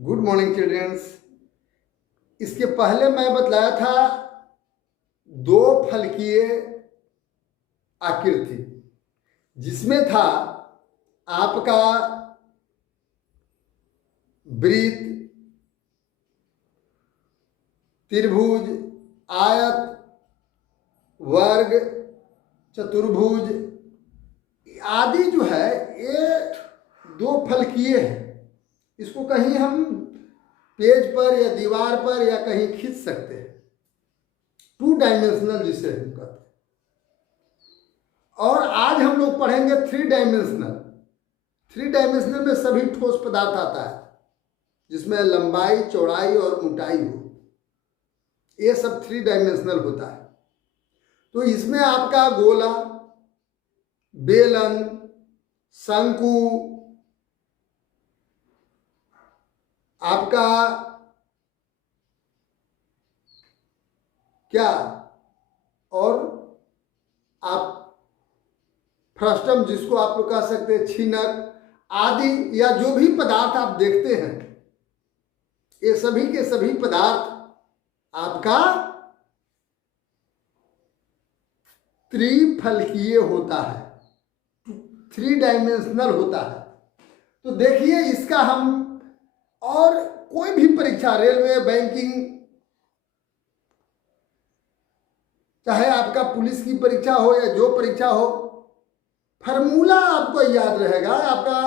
Good morning children's. इसके पहले मैं बतलाया था दो फलकीय आकृति, जिसमें था आपका वृत्त, त्रिभुज, आयत, वर्ग, चतुर्भुज आदि जो है ये दो फलकीय है। इसको कहीं हम पेज पर या दीवार पर या कहीं खींच सकते हैं, 2 डायमेंशनल जिसे हम कहते हैं। और आज हम लोग पढ़ेंगे 3 डायमेंशनल। 3 डायमेंशनल में सभी ठोस पदार्थ आता है, जिसमें लंबाई, चौड़ाई और मोटाई हो, ये सब 3 डायमेंशनल होता है। तो इसमें आपका गोला, बेलन, शंकु, आपका क्या और आप फ्रस्टम जिसको आप लोग कह सकते हैं, छिनक आदि, या जो भी पदार्थ आप देखते हैं, ये सभी के सभी पदार्थ आपका त्रिफलकीय होता है, 3 डायमेंशनल होता है। तो देखिए इसका हम और कोई भी परीक्षा, रेलवे, बैंकिंग, चाहे आपका पुलिस की परीक्षा हो या जो परीक्षा हो, फार्मूला आपको याद रहेगा। आपका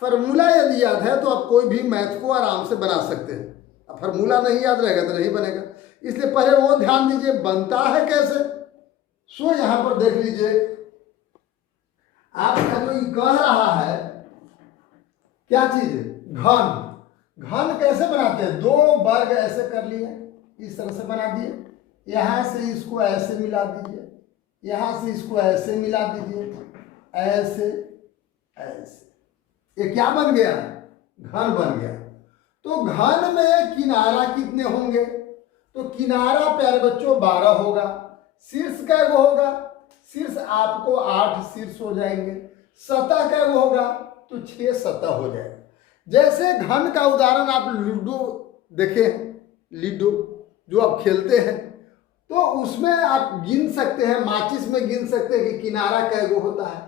फार्मूला यदि याद है तो आप कोई भी मैथ को आराम से बना सकते हैं। अब फार्मूला नहीं याद रहेगा तो नहीं बनेगा, इसलिए पहले वो ध्यान दीजिए बनता है कैसे। सो यहां पर देख लीजिए, आपका जो ये कह रहा है क्या चीज है, घन। घन कैसे बनाते हैं, 2 वर्ग ऐसे कर लिए, इस तरह से बना दिए, यहां से इसको ऐसे मिला दीजिए, यहां से इसको ऐसे मिला दीजिए, ऐसे ऐसे, ये क्या बन गया, घन बन गया। तो घन में किनारा कितने होंगे, तो किनारा प्यारे बच्चों 12 होगा। शीर्ष कै गो होगा, शीर्ष आपको 8 शीर्ष हो जाएंगे। सतह कै गो होगा, तो 6 सतह हो जाएगा। जैसे घन का उदाहरण आप लूडो देखे, लूडो जो आप खेलते हैं, तो उसमें आप गिन सकते हैं, माचिस में गिन सकते हैं कि किनारा कै गो होता है।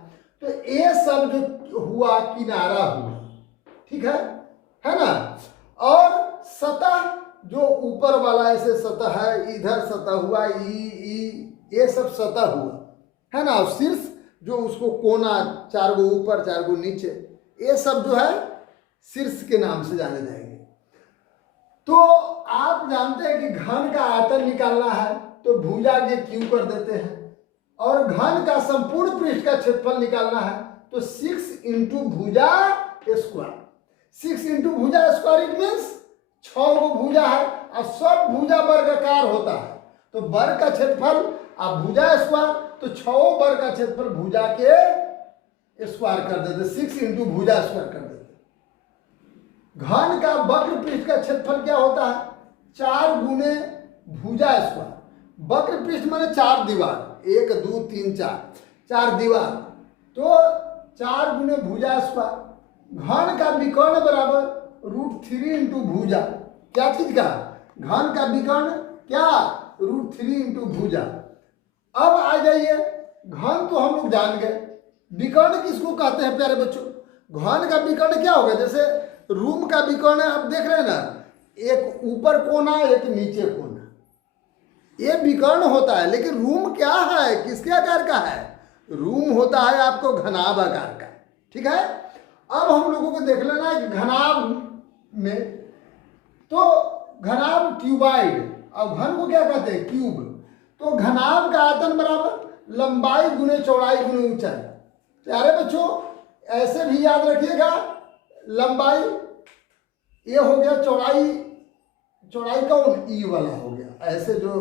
तो ये सब जो हुआ किनारा हुआ, ठीक है ना। और सतह जो ऊपर वाला ऐसे सतह है, इधर सतह हुआ, ये सब सतह हुआ, है ना। और शीर्ष जो उसको कोना, 4 गो ऊपर 4 गो नीचे, ये सब जो है शीर्ष के नाम से जाने जाएंगे। तो आप जानते हैं कि घन का आयतन निकालना है तो भुजा के क्यू कर देते हैं, और घन का संपूर्ण पृष्ठ का क्षेत्रफल निकालना है तो 6 इंटू भुजा स्क्वायर। 6 इंटू भुजा स्क्वायर इट मीन्स 6 गो भुजा है, और सब भुजा वर्गाकार होता है। तो वर्ग का क्षेत्रफल आप भुजा स्क्वायर, तो 6 वर्ग का क्षेत्रफल भुजा के स्क्वायर कर देते, 6 इंटू भुजा स्क्वायर कर देते। घन का वक्र पृष्ठ का क्षेत्रफल क्या होता है, 4 गुने भुजा स्क्वायर। वक्र पृष्ठ माने 4 दीवार, 1 2 3 4 दीवार, तो 4 गुने भुजा स्क्वायर। घन का विकर्ण बराबर √3 इंटू भुजा। क्या चीज का, घन का विकर्ण क्या, √3 इंटू भुजा। अब आ जाइए, घन तो हम लोग जान गए, विकर्ण किसको कहते हैं प्यारे बच्चों। घन का विकर्ण क्या होगा, जैसे रूम का विकर्ण आप देख रहे हैं ना, एक ऊपर कोना एक नीचे कोना, ये विकर्ण होता है। लेकिन रूम क्या है, किसके आकार का है, रूम होता है आपको घनाभ आकार का, ठीक है। अब हम लोगों को देख लेना है घनाभ में, तो घनाभ क्यूबाइड, और घन को क्या कहते हैं, क्यूब। तो घनाभ का आयतन बराबर लंबाई गुने चौड़ाई गुने ऊंचाई। प्यारे बच्चों ऐसे भी याद रखिएगा, लंबाई ये हो गया, चौड़ाई कौन, ई वाला हो गया, ऐसे जो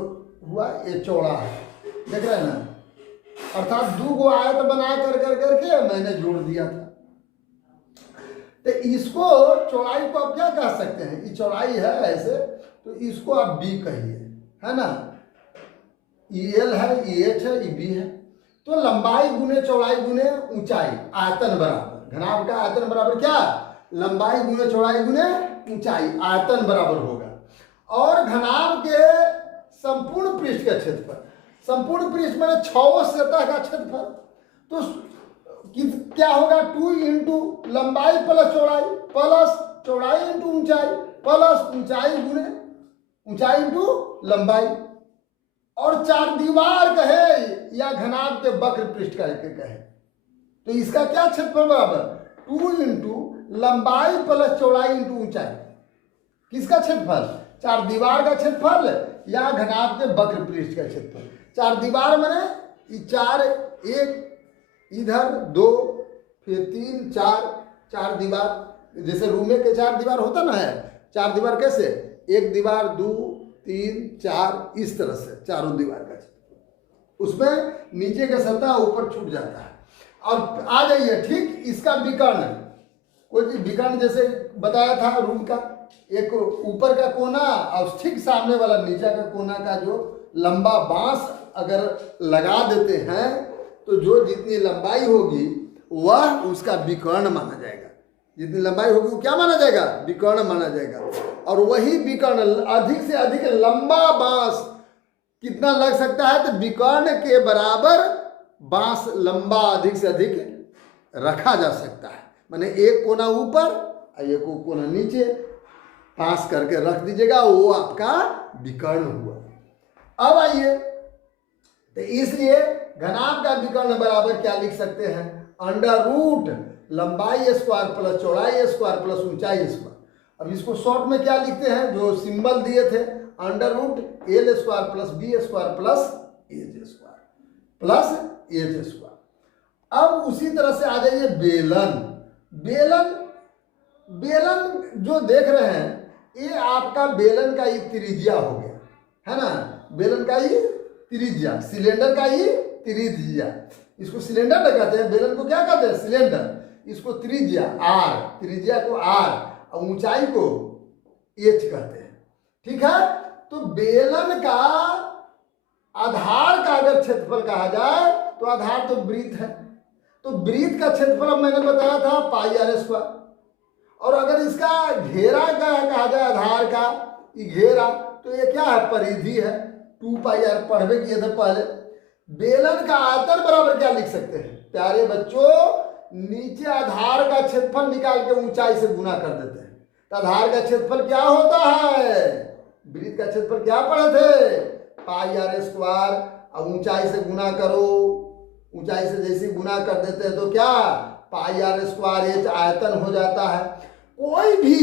हुआ ये चौड़ा है, देख रहे हैं ना। अर्थात 2 गो आयत बना करके मैंने जोड़ दिया था। तो इसको चौड़ाई को आप क्या कह सकते हैं, ये चौड़ाई है ऐसे, तो इसको आप बी कहिए, है ना। ई एल है, ई एच है, ई बी है। तो लंबाई गुने चौड़ाई गुने ऊंचाई, आयतन बराबर, घनाभ का आयतन बराबर क्या, लंबाई गुने चौड़ाई गुने ऊंचाई आयतन बराबर होगा। और घनाभ के संपूर्ण पृष्ठ का क्षेत्रफल, संपूर्ण पृष्ठ में 6 सतह का क्षेत्रफल, तो क्या होगा 2 इंटू लंबाई प्लस चौड़ाई प्लस चौड़ाई इंटू ऊंचाई प्लस ऊंचाई गुणे ऊंचाई इंटू लंबाई। और 4 दीवार कहे या घनाभ के वक्र पृष्ठ का कहे तो इसका क्या क्षेत्रफल बराबर 2 इंटू लंबाई प्लस चौड़ाई इंटू ऊंचाई। किसका क्षेत्रफल 4 दीवार का क्षेत्रफल या घनाभ के वक्र पृष्ठ का क्षेत्रफल। 4 दीवार माने 4 एक इधर 2 फिर 3 4 दीवार, जैसे रूमे के 4 दीवार होता ना है, 4 दीवार कैसे एक दीवार 2 3 4 इस तरह से चारों दीवार का, उसमें नीचे का सतह ऊपर छूट जाता है। और आ जाइए ठीक इसका विकर्ण, कोई विकर्ण जैसे बताया था रूम का, एक ऊपर का कोना और ठीक सामने वाला नीचे का कोना का जो लंबा बांस अगर लगा देते हैं तो जो जितनी लंबाई होगी वह उसका विकर्ण माना जाएगा। जितनी लंबाई होगी वो क्या माना जाएगा विकर्ण माना जाएगा। और वही विकर्ण अधिक से अधिक लंबा बांस कितना लग सकता है तो विकर्ण के बराबर बांस लंबा अधिक से अधिक रखा जा सकता है। माने एक कोना ऊपर और एक कोना नीचे पास करके रख दीजिएगा, वो आपका विकर्ण हुआ। अब आइए तो इसलिए घनाभ का विकर्ण बराबर क्या लिख सकते हैं अंडर रूट लंबाई स्क्वायर प्लस चौड़ाई स्क्वायर प्लस ऊंचाई स्क्वायर। अब इसको शॉर्ट में क्या लिखते हैं जो सिंबल दिए थे under root L square plus B square plus H square plus H square. अब उसी तरह से आ जाइए बेलन। बेलन बेलन जो देख रहे हैं ये आपका बेलन का ही त्रिज्या हो गया है ना, बेलन का ही त्रिज्या, सिलेंडर का ही त्रिज्या, इसको सिलेंडर ना कहते हैं, बेलन को क्या कहते हैं सिलेंडर, इसको त्रिज्या आर, त्रिज्या को आर और ऊंचाई को एच कहते हैं। ठीक है, तो बेलन का आधार का अगर क्षेत्रफल कहा जाए तो आधार तो वृत्त है, तो वृत्त का क्षेत्रफल मैंने बताया था पाई आर स्क्वायर। और अगर इसका घेरा का कहा जाए आधार का घेरा तो ये क्या है परिधि है 2 पाई आर, पढ़वे किए थे पहले। बेलन का आयतन बराबर क्या लिख सकते हैं प्यारे बच्चों, नीचे आधार का क्षेत्रफल निकाल के ऊंचाई से गुना कर देते हैं तो आधार का क्षेत्रफल क्या होता है, वृत्त का क्षेत्रफल क्या पढ़े थे पाई आर स्क्वायर, और ऊंचाई से गुना करो, ऊंचाई से जैसे गुना कर देते हैं तो क्या पाई आर स्क्वायर एच आयतन हो जाता है। कोई भी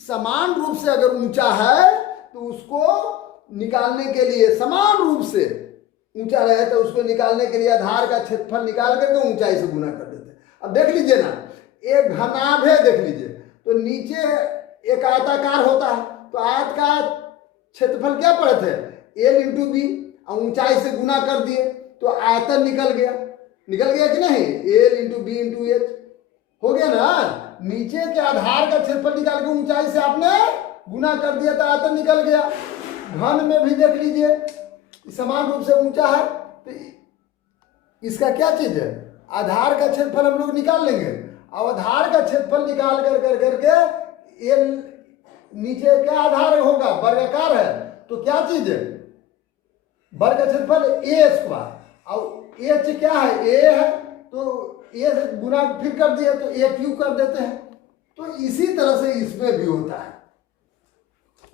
समान रूप से अगर ऊंचा है तो उसको निकालने के लिए समान रूप से ऊंचा रहे तो उसको निकालने के लिए आधार का क्षेत्रफल निकाल करके ऊंचाई से गुना कर देते हैं। अब देख लीजिए ना एक घनाभ है, देख लीजिए तो नीचे एक आयताकार होता है तो आयत का क्षेत्रफल क्या पड़े थे एल इंटू बी और ऊंचाई से गुना कर दिए तो आयतन निकल गया कि नहीं, L into B into H हो गया ना। नीचे के आधार का क्षेत्रफल निकाल के ऊंचाई से आपने गुना कर दिया तो आयतन निकल गया। घन में भी देख लीजिए समान रूप से ऊंचा है तो इसका क्या चीज है आधार का क्षेत्रफल हम लोग निकाल लेंगे, और आधार का क्षेत्रफल निकाल करके एल नीचे क्या आधार होगा वर्गाकार है तो क्या चीज है वर्ग का क्षेत्रफल ए स्क्वायर, और एच क्या है ए है तो ए से गुना फिर कर दिया तो ए क्यू कर देते हैं। तो इसी तरह से इसमें भी होता है,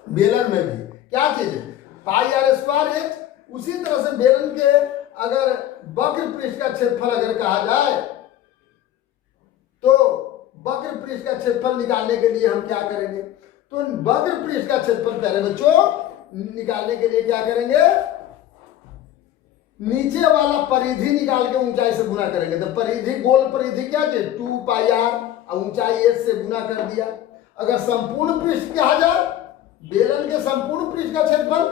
बेलन में भी क्या चीज है पाई आर स्क्वायर एच। उसी तरह से बेलन के अगर वक्र पृष्ठ का क्षेत्रफल अगर कहा जाए तो वक्र पृष्ठ का क्षेत्रफल निकालने के लिए हम क्या करेंगे, तो वक्र पृष्ठ का क्षेत्रफल प्यारे बच्चों निकालने के लिए क्या करेंगे नीचे वाला परिधि निकाल के ऊंचाई से गुना करेंगे। तो परिधि गोल परिधि क्या चाहिए 2 पाई आर और ऊंचाई एच से गुना कर दिया। अगर संपूर्ण पृष्ठ कहा जाए बेलन के संपूर्ण पृष्ठ का क्षेत्रफल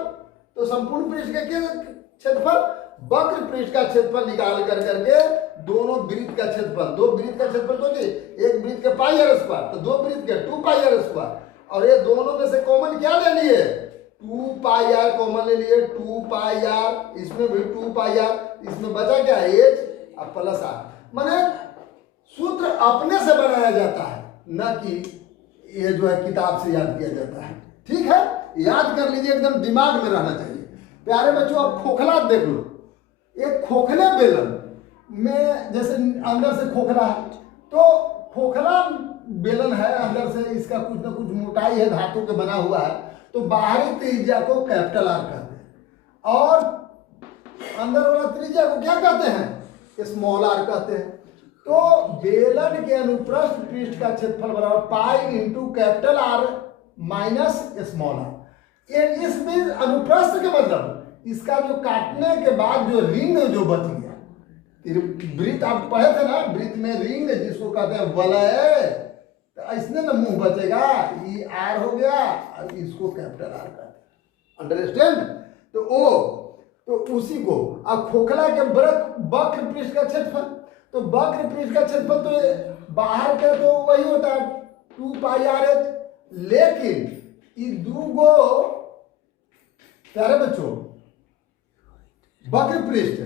तो संपूर्ण पृष्ठ के क्षेत्रफल वक्र पृष्ठ का क्षेत्रफल निकाल करके दोनों वृत्त का क्षेत्रफल, दो वृत्त का क्षेत्रफल तो एक वृत्त के पाई आर स्क्वायर तो दो वृत्त के 2 पाई आर स्क्वायर, और ये दोनों में से कॉमन क्या ले लिए 2 पाई आर कॉमन ले लिए 2 पाई आर, इसमें भी 2 पाई आर, इसमें बचा क्या एच और प्लस आर। माने सूत्र अपने से बनाया जाता है न कि ये जो है किताब से याद किया जाता है। ठीक है, याद कर लीजिए, एकदम दिमाग में रहना चाहिए। प्यारे बच्चों, अब खोखला देख लो। एक खोखले बेलन में जैसे अंदर से खोखला है, तो खोखला बेलन है, अंदर से इसका कुछ ना कुछ मोटाई है, धातु के बना हुआ है, तो बाहरी त्रिज्या को कैपिटल आर कहते हैं और अंदर वाला त्रिज्या को क्या कहते हैं? स्मॉल आर कहते हैं। तो बेलन के अनुप्रस्थ पृष्ठ का क्षेत्रफल बराबर pi into capital R minus small R. ये इसमें अनुप्रस्थ के मतलब इसका जो काटने के बाद जो रिंग जो बच गया, वृत्त आप पढ़े थे ना, वृत्त में रिंग जिसको कहते हैं वलय, तो इसने ना मुंह बचेगा, ये आर हो गया और इसको कैपिटल आर कहते हैं। अंडरस्टैंड? तो उसी को अब खोखला के वक्र पृष्ठ का क्षेत्रफल, तो वक्र पृष्ठ का क्षेत्रफल तो बाहर का तो वही होता है 2 पाई आर एच, लेकिन ये दूगो प्यारे बच्चों वक्र पृष्ठ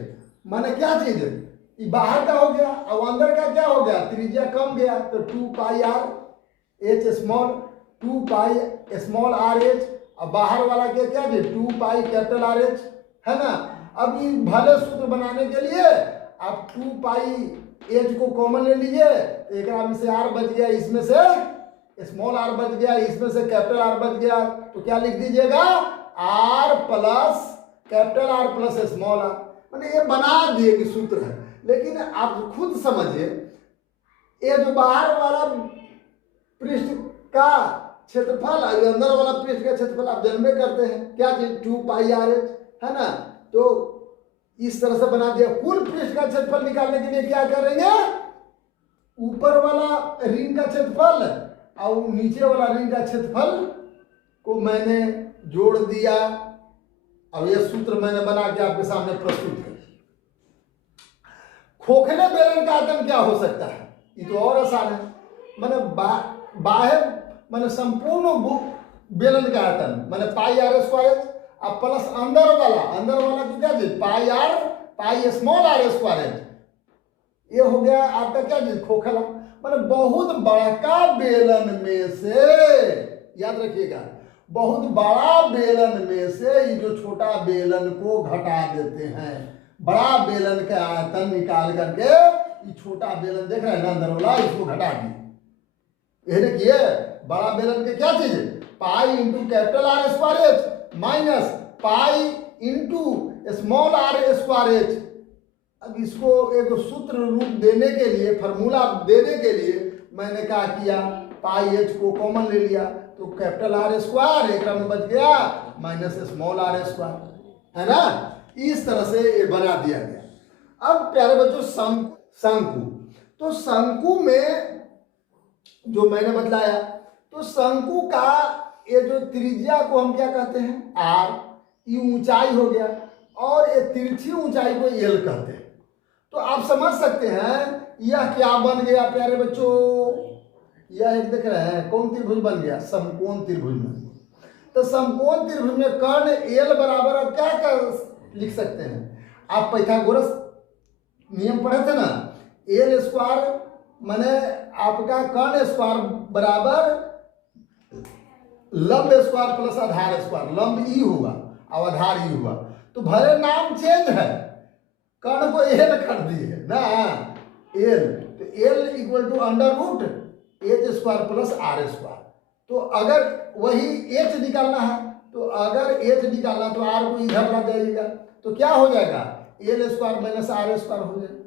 माने क्या चीज है? ये बाहर का हो गया और अंदर का क्या हो गया? त्रिज्या कम गया, तो 2 pi R H small, 2 pi small R H, और बाहर वाला के क्या भी 2 पाई कैपिटल आर एच, है ना। अब ये भले सूत्र बनाने के लिए आप 2 पाई एच को कॉमन ले लीजिए, एक में से आर बच गया, इसमें से स्मॉल आर बच गया, इसमें से कैपिटल आर बच गया, तो क्या लिख दीजिएगा? R plus capital R plus small R. मैंने ये बना दिए कि सूत्र है, लेकिन आप खुद समझिए, ये जो बाहर वाला पृष्ठ का क्षेत्रफल और अंदर वाला पृष्ठ का क्षेत्रफल आप जन्मे करते हैं क्या चीज? 2 पाई आर एच, है ना। तो इस तरह से बना दिया। कुल पृष्ठ का क्षेत्रफल निकालने के लिए क्या करेंगे? ऊपर वाला रिंग का क्षेत्रफल और नीचे वाला रिंग का क्षेत्रफल को मैंने जोड़ दिया। अब यह सूत्र मैंने बना के आपके सामने प्रस्तुत कर। खोखले बेलन का आयतन क्या हो सकता है? ये तो और आसान है। मैंने बाह्य मैंने संपूर्ण बेलन का आयतन मैंने पाई आर स्क्वायर अब प्लस अंदर वाला की क्या चीज? Pi R pi small R square. ये हो गया आपका क्या चीज? खोखला। मैंने बहुत बड़का बेलन में से, याद रखिएगा, बहुत बड़ा बेलन में से ये जो छोटा बेलन को घटा देते हैं। बड़ा बेलन का आयतन निकाल करके ये छोटा बेलन देख रहे हैं ना अंदर वाला, इसको घटा दिए। ये देखिए बड़ा बेलन के क्या चीज है? Pi into capital R square H minus pi into small R square H. अब इसको एक सूत्र रूप देने के लिए, फॉर्मूला देने के लिए मैंने क्या किया? पाई एच को कॉमन ले लिया, तो कैपिटल आर स्क्वायर एक में बच गया माइनस स्मॉल आर स्क्वायर, है ना। इस तरह से ये बना दिया गया। अब प्यारे बच्चों शंकु, तो शंकु में जो मैंने बतलाया, तो शंकु का ये जो त्रिज्या को हम क्या कहते हैं? आर। ये ऊंचाई हो गया और ये तिरछी ऊंचाई को एल कहते हैं। तो आप समझ सकते हैं यह क्या बन गया प्यारे बच्चों? यह एक देख रहे हैं कौन त्रिभुज बन गया? समकोण त्रिभुज बन गया। तो समकोण त्रिभुज में कर्ण एल बराबर अब क्या कर लिख सकते हैं? आप पाइथागोरस नियम पढ़े थे ना, एल स्क्वायर माने आपका कर्ण स्क्वायर बराबर लंब स्क्वायर प्लस आधार स्क्वायर। लंब ई हुआ और आधार ई हुआ, तो भले नाम चेंज है, कर्ण को एल कर दिए ना, एल, तो L equal to under root H square plus R square. तो अगर वही एच निकालना है, तो अगर एच निकालना तो आर को इधर ला जाइएगा, तो क्या हो जाएगा? L square minus R square हो जाएगा।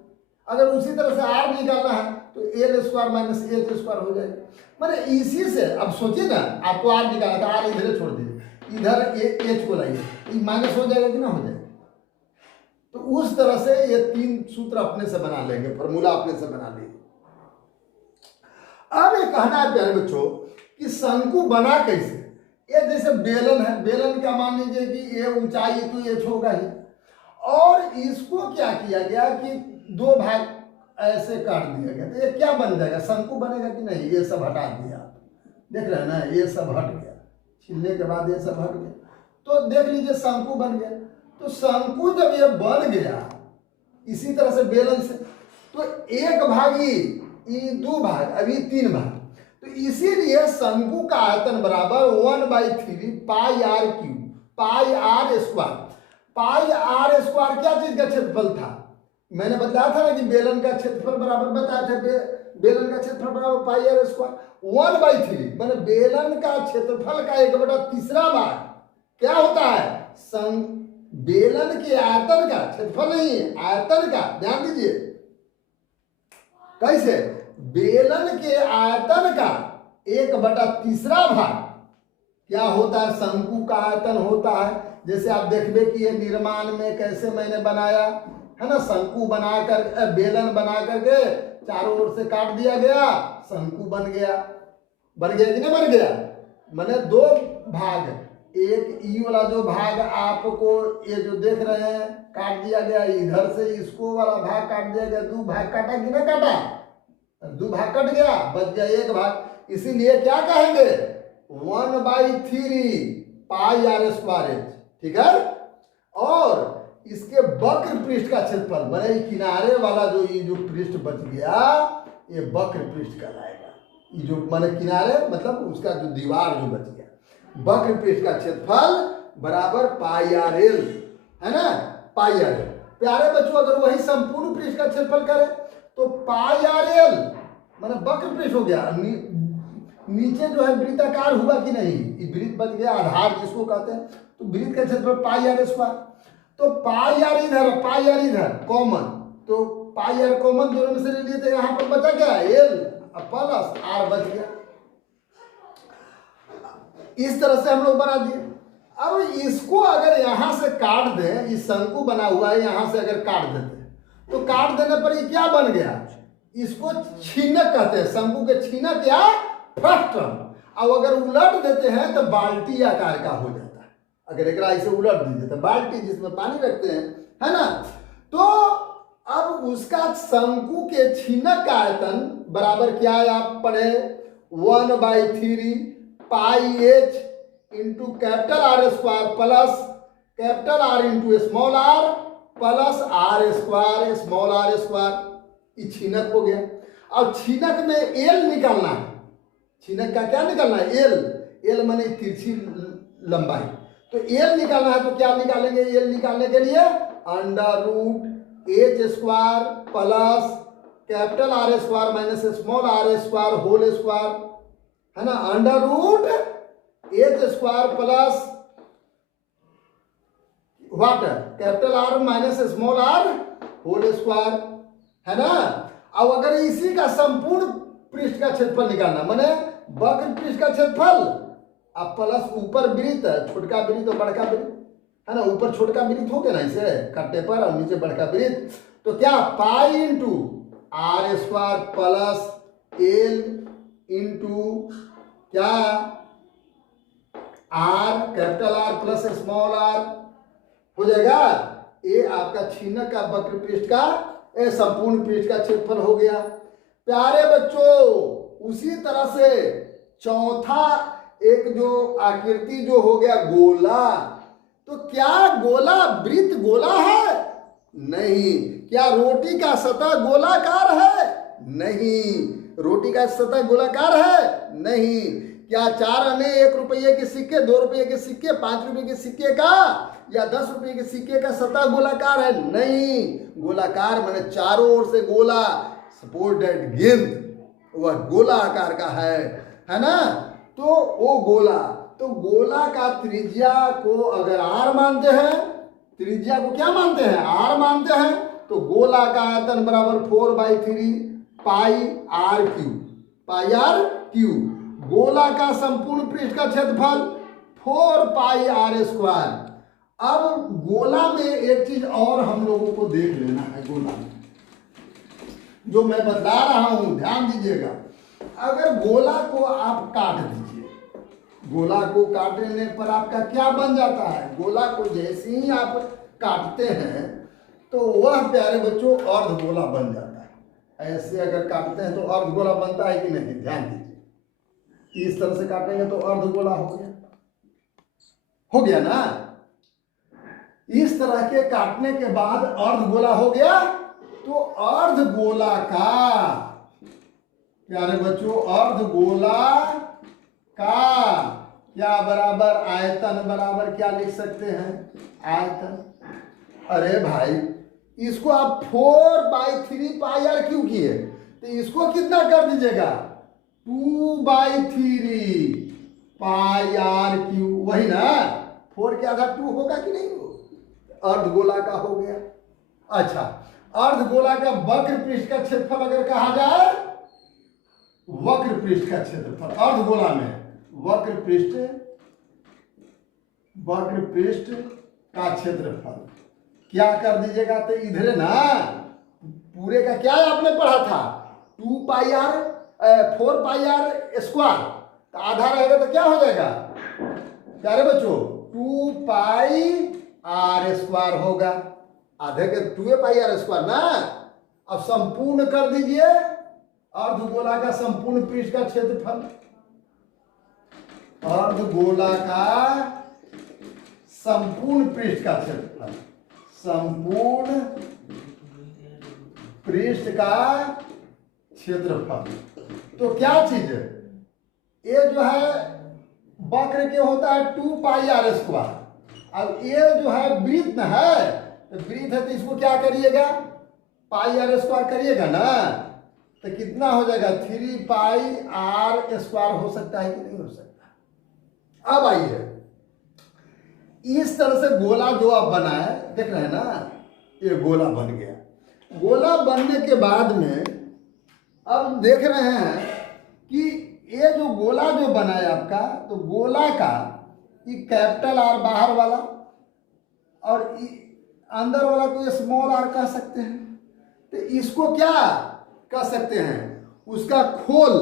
अगर उसी तरह से आर निकालना है तो L square minus H square हो जाएगा। मैंने इसी से अब सोचिए ना, आपको आर निकालना था, आर इधर छोड़ दीजिए, इधर एच को लाइए, माइनस हो जाएगा कि ना हो जाएगा? तो उस तरह से ये 3 सूत्र अपने से बना लेंगे, फॉर्मूला अपने से बना लेंगे। अब ये कहना है प्यारे बच्चों कि शंकु बना कैसे? ये जैसे बेलन है, बेलन का मान लीजिए कि ये ऊंचाई तो ये होगा ही, और इसको क्या किया गया कि 2 भाग ऐसे काट दिया गया, तो ये क्या बन जाएगा? शंकु बनेगा कि नहीं? ये सब हटा दिया, देख रहे हैं ना, ये सब हट गया, छीलने के बाद ये सब हट गया, तो देख लीजिए शंकु बन गया। तो शंकु जब ये बन गया इसी तरह से बेलन से, तो एक भाग ये 2 भाग, अभी 3 भाग, तो इसीलिए शंकु का आयतन बराबर 1/3 pi R cube, pi R square. Pi R square क्या चीज का क्षेत्रफल था? मैंने बताया था ना कि बेलन का क्षेत्रफल बराबर बताया था, बेलन का क्षेत्रफल बराबर पाई आर स्क्वायर। 1/3 मैंने बेलन का क्षेत्रफल का 1/3 भाग क्या होता है? बेलन के आयतन का, क्षेत्रफल नहीं है, आयतन का। ध्यान दीजिए कैसे, बेलन के आयतन का 1/3 भाग क्या होता है? शंकु का आयतन होता है। जैसे आप देखबे कि ये निर्माण में कैसे मैंने बनाया है ना, शंकु बनाकर, बेलन बना करके चारों ओर से काट दिया गया, शंकु बन गया। बन गया कि नहीं बन गया? मैंने 2 भाग, एक ई वाला जो भाग आपको ये जो देख रहे हैं काट दिया गया, इधर से इसको वाला भाग काट दिया गया, 2 भाग काटा कि नहीं काटा? 2 भाग कट गया, बच गया 1 भाग। इसीलिए क्या कहेंगे? 1/3 पाई आर स्क्वायर, ठीक है। और इसके वक्र पृष्ठ का क्षेत्रफल, मैंने किनारे वाला जो ये जो पृष्ठ बच गया ये वक्र पृष्ठ कहलाएगा। ये जो मैंने किनारे मतलब उसका जो दीवार जो बच गया, वक्र पृष्ठ का क्षेत्रफल बराबर पाई आर एल, है ना, पाई आर एल। प्यारे बच्चों, अगर वही संपूर्ण पृष्ठ का क्षेत्रफल करें तो पाई आर एल मैंने वक्र पृष्ठ हो गया, नीचे जो है वृत्ताकार हुआ कि नहीं, वृत्त बच गया, आधार जिसको कहते हैं, तो वृत्त का क्षेत्रफल पाई आर स्क्वायर। तो पाई आर इधर, पाई आर इधर कॉमन, तो पाई आर कॉमन दोनों में से ले लिए, तो यहाँ पर बचा क्या? एल प्लस आर बच गया। इस तरह से हम लोग बना दिए। अब इसको अगर यहां से काट दें, इस शंकु बना हुआ है, यहां से अगर काट देते हैं तो काट देने पर ये क्या बन गया? इसको छीनक कहते हैं, शंकु के छीनक या फ्रस्ट्रम। अब अगर उलट देते हैं तो बाल्टी आकार का हो जाता है। अगर एक ऐसे उलट दीजिए तो बाल्टी जिसमें पानी रखते हैं, है ना, तो अब उसका शंकु के छीनक का आयतन बराबर क्या है? आप पढ़े 1/3 pi H into capital R square plus capital R into small R plus R square small R square. ये छीनक हो गया। अब छीनक में एल निकालना है। छीनक का क्या निकालना है? एल। एल माने तिरछी लंबाई, तो एल निकालना है। तो क्या निकालेंगे? एल निकालने के लिए under root H square plus capital R square minus small R square whole square, है ना, under root H square plus what, capital R minus small R whole square, है ना। अब अगर इसी का संपूर्ण पृष्ठ का क्षेत्रफल निकालना, माने वक्र पृष्ठ का क्षेत्रफल अब प्लस ऊपर वृत्त, छोटका वृत्त और बड़का वृत्त, है ना, ऊपर छोटका वृत्त हो गया ना इसे कट्टे पर, और नीचे बड़का वृत्त, तो क्या pi into R square plus L into क्या R, capital R plus small R हो जाएगा। ये आपका छीनक का वक्र पृष्ठ का संपूर्ण पृष्ठ का क्षेत्रफल हो गया। प्यारे बच्चों, उसी तरह से चौथा एक जो आकृति जो हो गया गोला, तो क्या गोला वृत्त गोला है? नहीं। क्या रोटी का सतह गोलाकार है? नहीं। रोटी का सतह गोलाकार है? नहीं। क्या 4 आने 1 रुपये के सिक्के, 2 रुपये के सिक्के, 5 रुपये के सिक्के का या 10 रुपये के सिक्के का सतह गोलाकार है? नहीं। गोलाकार माने चारों ओर से गोला, सपोज दैट गेंद वह गोला आकार का है ना। तो वो गोला, तो गोला का त्रिज्या को अगर आर मानते हैं, त्रिज्या को क्या मानते हैं? आर मानते हैं, तो गोला का आयतन बराबर 4/3 pi R cube, pi R cube. गोला का संपूर्ण पृष्ठ का क्षेत्रफल 4 पाई आर स्क्वायर। अब गोला में एक चीज और हम लोगों को देख लेना है। गोला में जो मैं बता रहा हूं ध्यान दीजिएगा। अगर गोला को आप काट दीजिए, गोला को काटने पर आपका क्या बन जाता है? गोला को जैसे ही आप काटते हैं तो वह प्यारे बच्चों अर्धगोला बन जाता है। ऐसे अगर काटते हैं तो अर्धगोला बनता है कि नहीं? ध्यान दीजिए। इस तरह से काटेंगे तो अर्धगोला हो गया ना। इस तरह के काटने के बाद अर्धगोला हो गया। तो अर्धगोला का प्यारे बच्चों अर्धगोला का क्या बराबर आयतन बराबर क्या लिख सकते हैं, आयतन। अरे भाई इसको आप 4/3 पाई आर क्यू किए, तो इसको कितना कर दीजिएगा 2/3 पाई आर क्यू, वही ना 4 के आधा 2 होगा कि नहीं, हो अर्धगोला का हो गया। अच्छा अर्धगोला का वक्र पृष्ठ का क्षेत्रफल अगर कहा जाए, वक्र पृष्ठ का क्षेत्रफल अर्धगोला में वक्र पृष्ठ का क्षेत्रफल क्या कर दीजिएगा, तो इधर ना पूरे का क्या आपने पढ़ा था 2πr 4πr स्क्वायर, तो आधा रहेगा तो क्या हो जाएगा प्यारे बच्चों 2πr स्क्वायर होगा, आधे के 2πr स्क्वायर ना। अब संपूर्ण कर दीजिए अर्धगोला का संपूर्ण पृष्ठ का क्षेत्रफल, अर्धगोला का संपूर्ण पृष्ठ का क्षेत्रफल, संपूर्ण पृष्ठ का क्षेत्रफल। तो क्या चीज है ये जो है वक्र के होता है 2πr स्क्वायर, अब ये जो है वृत्त है, तो वृत्त है तो इसको क्या करिएगा πr स्क्वायर करिएगा ना, तो कितना हो जाएगा 3πr स्क्वायर हो सकता है कि नहीं हो सकता। अब आइए इस तरह से गोला जो आप बनाए देख रहे हैं ना, ये गोला बन गया। गोला बनने के बाद में अब देख रहे हैं कि ये जो गोला जो बना है आपका, तो गोला का ये कैपिटल आर बाहर वाला और अंदर वाला को स्मॉल आर कह सकते हैं, तो इसको क्या कह सकते हैं उसका खोल,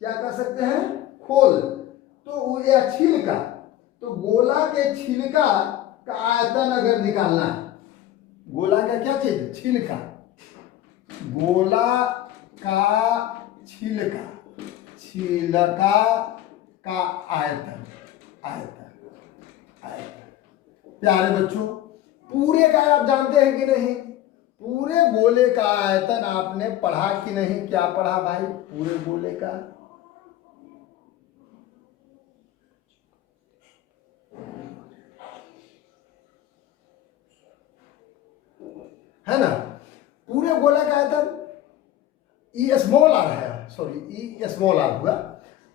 क्या कह सकते हैं खोल। तो यह छिलका, तो गोला के छिलका का आयतन अगर निकालना है, गोला का क्या चीज छिलका, गोला का छिलका, छिलका का आयतन, आयतन प्यारे बच्चों पूरे का आप जानते हैं कि नहीं, पूरे गोले का आयतन आपने पढ़ा कि नहीं, क्या पढ़ा भाई पूरे गोले का, है ना पूरे गोले का आयतन ई स्मॉल आर है, सॉरी ई स्मॉल आर हुआ,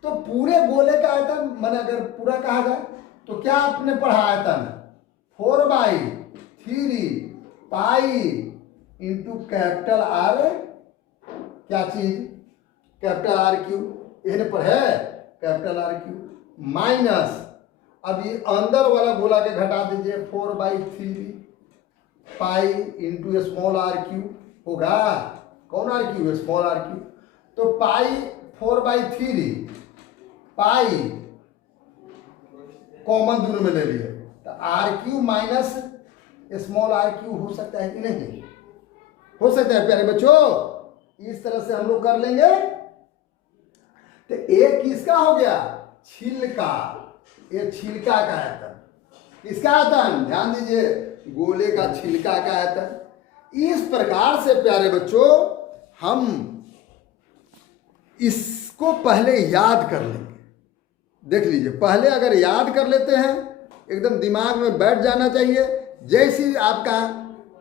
तो पूरे गोले का आयतन मैंने अगर पूरा कहा जाए तो क्या आपने पढ़ा आयतन 4/3 पाई इंटू कैपिटल आर, क्या चीज कैपिटल आर क्यू, ये पढ़े कैपिटल आर क्यू माइनस, अब ये अंदर वाला गोला के घटा दीजिए 4/3 pi into small R cube होगा, कौन R cube small R cube, तो पाई 4/3 पाई कॉमन दोनों में ले लिए, तो R cube minus small R cube हो सकता है कि नहीं, हो सकता है प्यारे बच्चों, इस तरह से हम लोग कर लेंगे। तो एक किसका हो गया छिलका, ये छिलका का आयतन, किसका आयतन ध्यान दीजिए गोले का छिलका का आयतन। इस प्रकार से प्यारे बच्चों हम इसको पहले याद कर लेंगे, देख लीजिए पहले अगर याद कर लेते हैं एकदम दिमाग में बैठ जाना चाहिए, जैसे आपका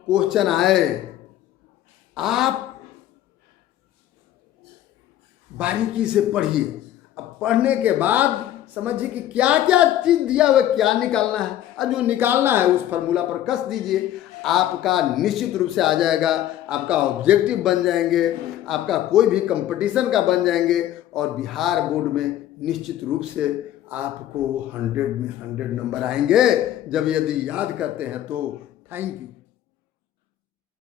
क्वेश्चन आए आप बारीकी से पढ़िए, अब पढ़ने के बाद समझिए कि क्या क्या चीज दिया हुआ क्या निकालना है, और जो निकालना है उस फार्मूला पर कस दीजिए, आपका निश्चित रूप से आ जाएगा, आपका ऑब्जेक्टिव बन जाएंगे, आपका कोई भी कंपटीशन का बन जाएंगे, और बिहार बोर्ड में निश्चित रूप से आपको 100 में 100 नंबर आएंगे जब यदि याद करते हैं तो। Thank you.